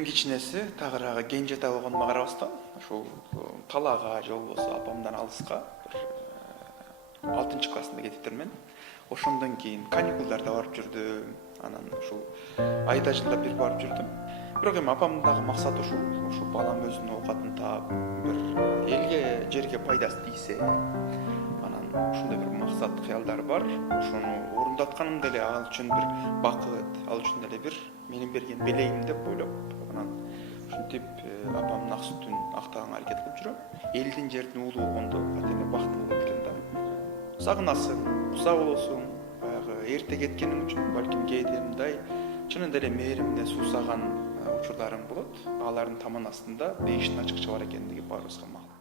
эң кичинеси тагыраагы кенжете болгонума карабастан ушул талаага же болбосо апамдан алыска бир 6 классында кетиптир мен. Ошондон кийин каникулдарда барып жүрдүм. Анан ушул айда жылда бир барып жүрдүм. Бирок эми апамдын дагы максаты ушул балам өзүнүн оокатын таап, бир элге, жерге пайдасы тийсе, анан ушундай бир максат, кыялдар бар. Ошону орундатканым деле ал үчүн бир бакыт, ал үчүн деле бир менин берген белегим деп ойлоп, анан ушинтип апамдын ак сүтүн актаганга аракет кылып жүрөм. Элдин, жердин уулу болгондо катене бактылуу болуп келем да. Сагынасың, куса болосуң, баягы эрте кеткениң үчүн балким кээде мындай чынында эле мээримден суусаган учурларым болот. Алардын таман астында бейиштин ачыкча бар экендиги баарыбызга маалым.